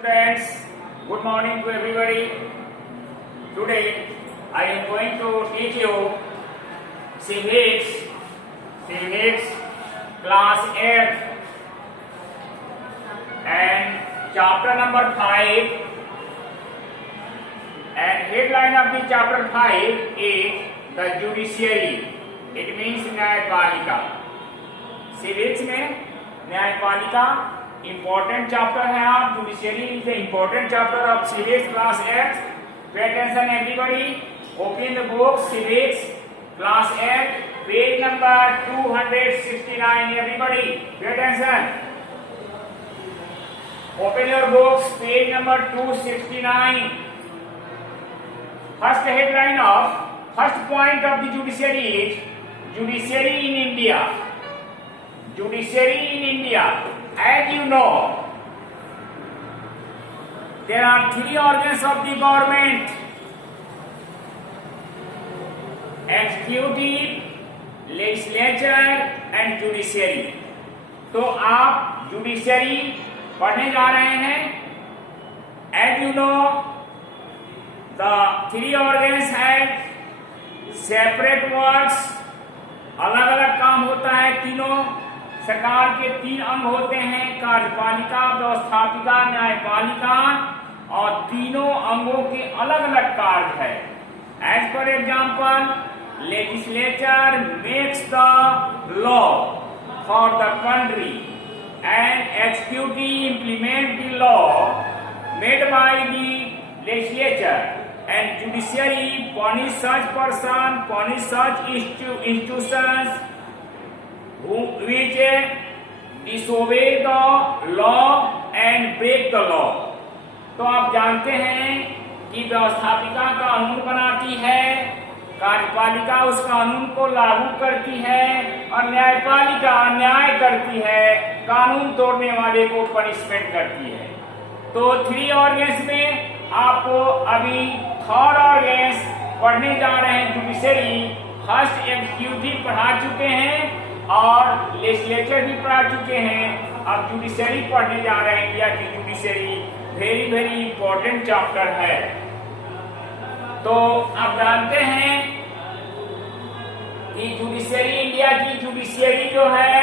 Friends, good morning to everybody. Today I am going to teach you civics class 8 and chapter number 5, and headline of the chapter 5 is the judiciary. It means न्यायपालिका. civics में न्यायपालिका important chapter है. आप judiciary is the important chapter of civics class 8. Pay attention everybody. Open the book civics class 8 page number 269. Everybody pay attention. Open your books page number 269. First point of the judiciary is judiciary in India. Judiciary in India. As you know, there are three organs of the government: executive, legislature and judiciary. तो आप judiciary पढ़ने जा रहे हैं. As you know, the three organs have separate works. अलग अलग काम होता है. तीनों सरकार के तीन अंग होते हैं: कार्यपालिका, व्यवस्थापिका, न्यायपालिका. और तीनों अंगों के अलग अलग कार्य है. As for example, legislature makes the law for the country and executive implement the law made by the legislature, and judiciary punish such person, punish such institutions which disobey the law and break the law. तो आप जानते हैं कि व्यवस्थापिका कानून बनाती है, कार्यपालिका उस कानून को लागू करती है और न्यायपालिका न्याय करती है, कानून तोड़ने वाले को पनिशमेंट करती है. तो थ्री ऑर्गेन्स में आपको अभी थर्ड ऑर्गेन्स पढ़ने जा रहे हैं. जुडिशरी फर्स्ट एग्जीक्यूटिव पढ़ा चुके हैं और लेजिस्लेचर भी पढ़ा चुके हैं. अब जुडिशरी पढ़ने जा रहे हैं. इंडिया की जुडिशरी वेरी इंपॉर्टेंट चैप्टर है. तो आप जानते हैं कि जुडिशरी, इंडिया की जुडिशरी जो है,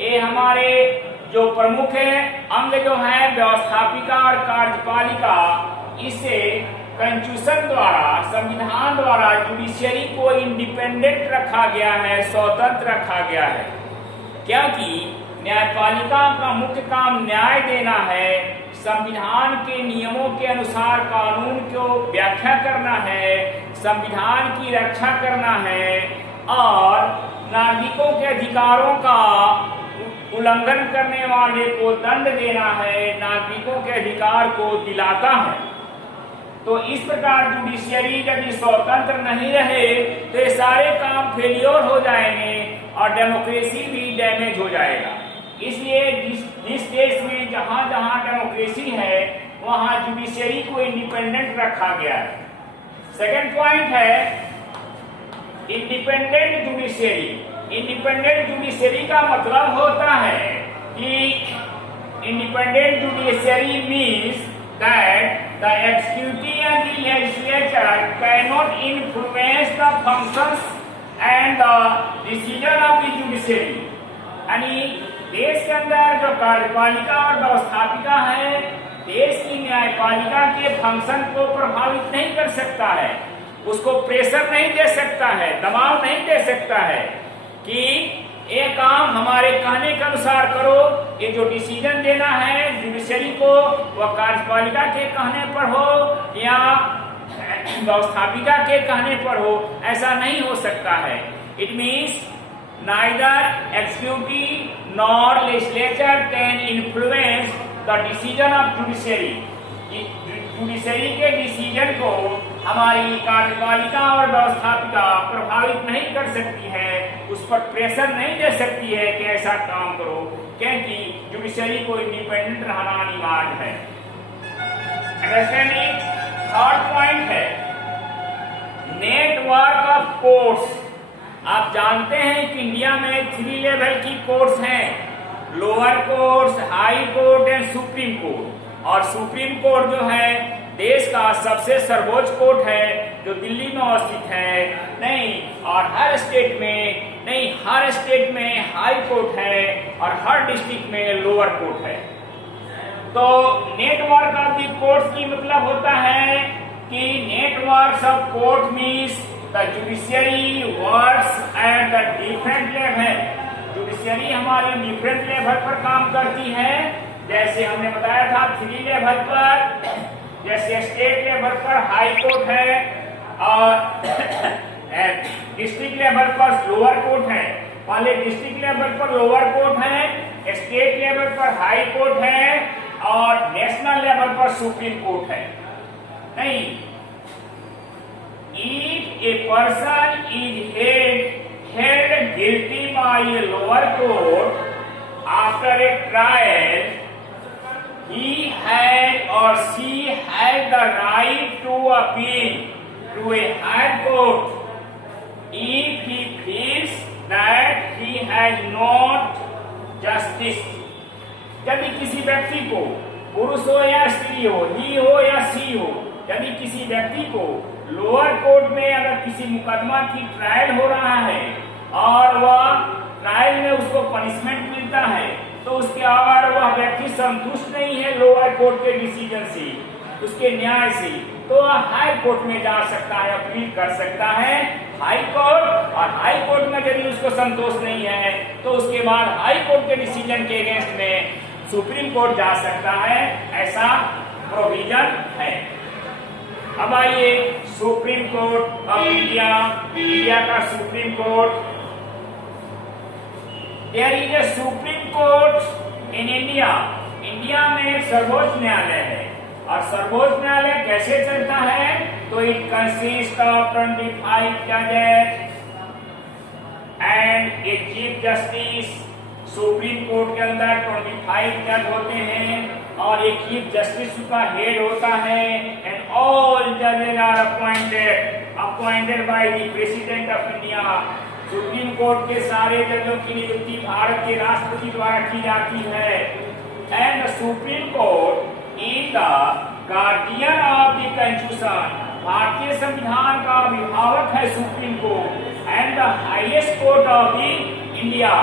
ये हमारे जो प्रमुख अंग जो है व्यवस्थापिका और कार्यपालिका, इसे कॉन्स्टिट्यूशन द्वारा, संविधान द्वारा जुडिशरी को इंडिपेंडेंट रखा गया है, स्वतंत्र रखा गया है. क्योंकि न्यायपालिका का मुख्य काम न्याय देना है, संविधान के नियमों के अनुसार कानून को व्याख्या करना है, संविधान की रक्षा करना है और नागरिकों के अधिकारों का उल्लंघन करने वाले को दंड देना है, नागरिकों के अधिकार को दिलाता है. तो इस प्रकार जुडिशरी यदि स्वतंत्र नहीं रहे तो ये सारे काम फेलियर हो जाएंगे और डेमोक्रेसी भी डैमेज हो जाएगा. इसलिए जिस देश में जहां जहां डेमोक्रेसी है वहां जुडिशरी को इंडिपेंडेंट रखा गया है. सेकंड पॉइंट है इंडिपेंडेंट जुडिशरी. इंडिपेंडेंट जुडिशरी का मतलब होता है कि independent judiciary means that the executive and the legislature cannot influence the functions and the decision of the judiciary. यानी देश के अंदर जो कार्यपालिका और व्यवस्थापिका है, देश की न्यायपालिका के फंक्शन को प्रभावित नहीं कर सकता है, उसको प्रेशर नहीं दे सकता है, दबाव नहीं दे सकता है कि ये काम हमारे कहने के अनुसार करो. ये जो डिसीजन देना है जुडिशरी को, वह कार्यपालिका के कहने पर हो या व्यवस्थापिका के कहने पर हो, ऐसा नहीं हो सकता है. It means neither executive nor legislature can influence the decision of judiciary. Judiciary के डिसीजन को हमारी कार्यपालिका और व्यवस्थापिका प्रभावित नहीं कर सकती है, उस पर प्रेशर नहीं दे सकती है कि ऐसा काम करो, क्योंकि जुडिशरी को इंडिपेंडेंट रहना अनिवार्य है. अंडरस्टैंडिंग. थर्ड पॉइंट है नेटवर्क ऑफ कोर्ट्स. आप जानते हैं कि इंडिया में 3 लेवल की कोर्ट्स हैं: lower courts, high court and supreme court. और सुप्रीम कोर्ट जो है देश का सबसे सर्वोच्च कोर्ट है जो दिल्ली में अवस्थित है। नहीं, और हर स्टेट में हाई कोर्ट है और हर डिस्ट्रिक्ट में लोअर कोर्ट है। तो नेटवर्क ऑफ द कोर्ट्स की मतलब होता है कि network of court means the judiciary works at the different level. Judiciary हमारी डिफरेंट लेवल पर काम करती है, जैसे हमने बताया था 3 लेवल पर, जैसे स्टेट लेवल पर हाई कोर्ट है और डिस्ट्रिक्ट लेवल पर लोअर कोर्ट है। पहले डिस्ट्रिक्ट लेवल पर लोअर कोर्ट है, स्टेट लेवल पर हाई कोर्ट है और नेशनल लेवल पर सुप्रीम कोर्ट है। नहीं, if a person is held guilty by a lower court after a trial, he had or she had the right to appeal to a higher court if he feels that he has not justice। यदि किसी व्यक्ति को, पुरुष हो या स्त्री हो, ही हो या सी हो, यदि किसी व्यक्ति को लोअर कोर्ट में अगर किसी मुकदमा की ट्रायल हो रहा है और वह ट्रायल में उसको पनिशमेंट मिलता है, तो उसके अगर वह व्यक्ति संतुष्ट नहीं है लोअर कोर्ट के डिसीजन से, उसके न्याय से, तो वह हाई कोर्ट में जा सकता है, अपील कर सकता है हाई कोर्ट। और हाई कोर्ट में यदि उसको संतोष नहीं है तो उसके बाद हाई कोर्ट के डिसीजन के अगेंस्ट में सुप्रीम कोर्ट जा सकता है, ऐसा प्रोविजन है। अब आइए supreme court of India, India का supreme court. There is a supreme court in India. India में एक सर्वोच्च न्यायालय है और सर्वोच्च न्यायालय कैसे चलता है, तो इट कंसिस्ट ऑफ 25 जजेस and a chief justice. Supreme court के अंदर 25 जज होते हैं और एक चीफ जस्टिस का हेड होता है एंड ऑल जजेस are appointed by the president of India. Supreme court के सारे जजों की नियुक्ति भारत के राष्ट्रपति द्वारा की जाती है। And supreme court is the guardian of the constitution. भारतीय संविधान का अभिभावक है supreme court and the highest court of the India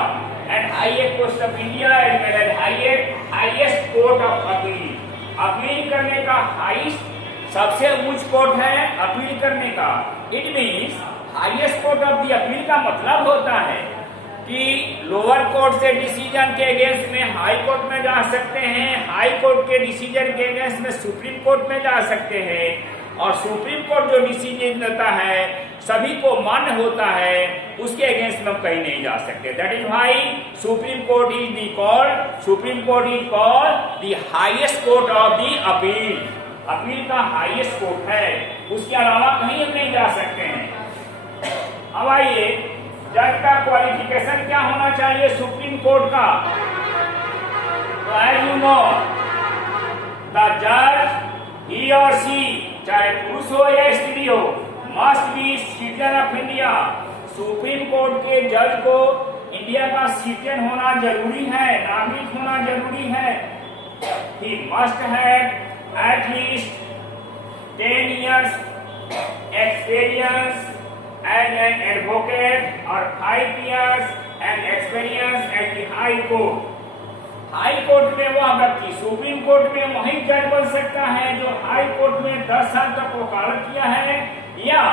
and highest court of India as well as highest court of appeal। Appeal करने का highest सबसे उच्च court है अपील करने का। It means highest court of the appeal का मतलब होता है कि लोअर कोर्ट से डिसीजन के अगेंस्ट में हाई कोर्ट में जा सकते हैं, हाई कोर्ट के डिसीजन के अगेंस्ट में सुप्रीम कोर्ट में जा सकते हैं और सुप्रीम कोर्ट जो डिसीजन देता है सभी को मान्य होता है, उसके अगेंस्ट में कहीं नहीं जा सकते। That is why supreme court is called the highest court of the appeal. Appeal का हाईएस्ट कोर्ट है, उसके अलावा कहीं हम नहीं जा सकते हैं। अब आइए, जज का क्वालिफिकेशन क्या होना चाहिए सुप्रीम कोर्ट का, तो एज यू नो द जज ही और सी, चाहे पुरुष हो या स्त्री हो, must be citizen of India. Supreme court के जज को इंडिया का सिटीजन होना जरूरी है, नागरिक होना जरूरी है। He must have at least 10 years experience as an advocate और 5 years and experience at the high court। High court में वो व्यक्ति सुप्रीम कोर्ट में वही जज बन सकता है जो हाई कोर्ट में 10 साल तक वकालत किया है या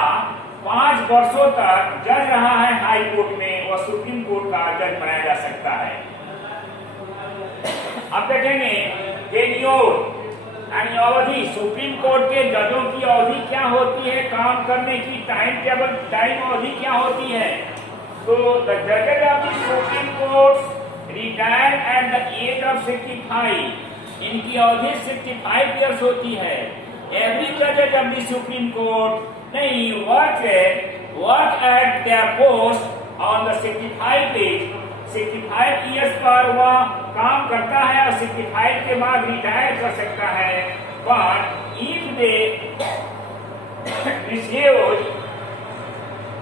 5 वर्षों तक जज रहा है हाई कोर्ट में, वह सुप्रीम कोर्ट का जज बनाया जा सकता है। अब देखेंगे यानी अवधि, सुप्रीम कोर्ट के जजों की अवधि क्या होती है, काम करने की टाइम अवधि क्या होती है। तो द जजेस of the supreme court retire at the age of 65। इनकी अवधि 65 ईयर्स होती है। एवरी जजेस ऑफ द सुप्रीम कोर्ट नहीं work at their post on the 65 age. 65 years पर वह काम करता है और 65 के बाद रिटायर कर सकता है। But if they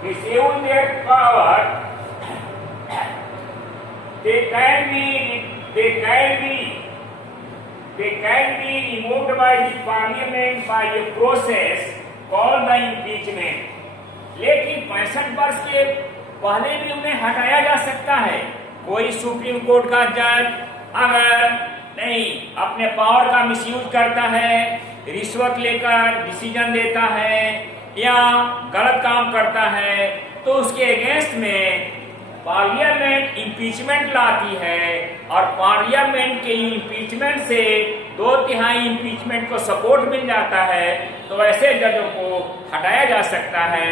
misuse their power, they can be they can be removed by the parliament by a process called the impeachment. लेकिन 65 वर्ष के पहले भी उन्हें हटाया जा सकता है। कोई सुप्रीम कोर्ट का जज अगर नहीं अपने पावर का मिसयूज करता है, रिश्वत लेकर डिसीजन देता है या गलत काम करता है, तो उसके अगेंस्ट में पार्लियामेंट इम्पीचमेंट लाती है और पार्लियामेंट के इम्पीचमेंट से 2/3 इम्पीचमेंट को सपोर्ट मिल जाता है, तो ऐसे जजों को हटाया जा सकता है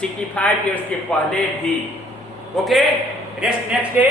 65 ईयर्स के पहले भी। Okay, next day